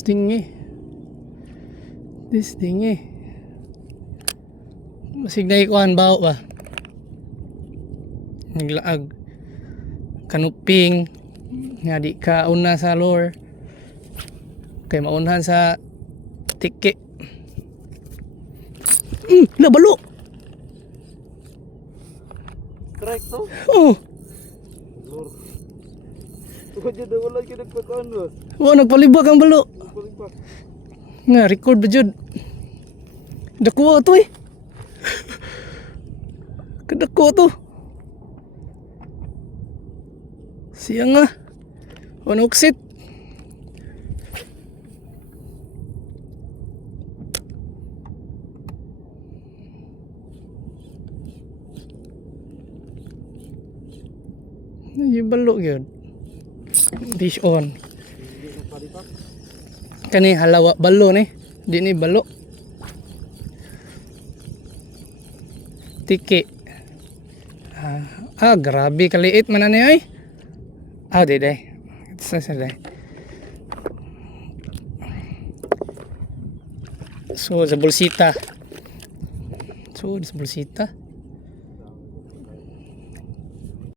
Stingi. This stingi. Masig na ikuan bao ba? Naglaag. Kanuping. Nga di ka una sa lure. Kay maunhan sa tiki. Nabalo! Strike to? Oh! Lord. Tuwa dyan na wala kayo nagpakaan ba? Wow, nagpalibak ang balo. Nagpalibak. Nga, record ba dyan? Dakuha to eh. Kadako to. Siya nga. One oksit. Yung balo yun. Dish on. Hindi nagpalibak. Kani halawa balo ni. Di ni balo. Tiki. Grabe kaliit man na ay. Di day. Sa day. So sa bulsita.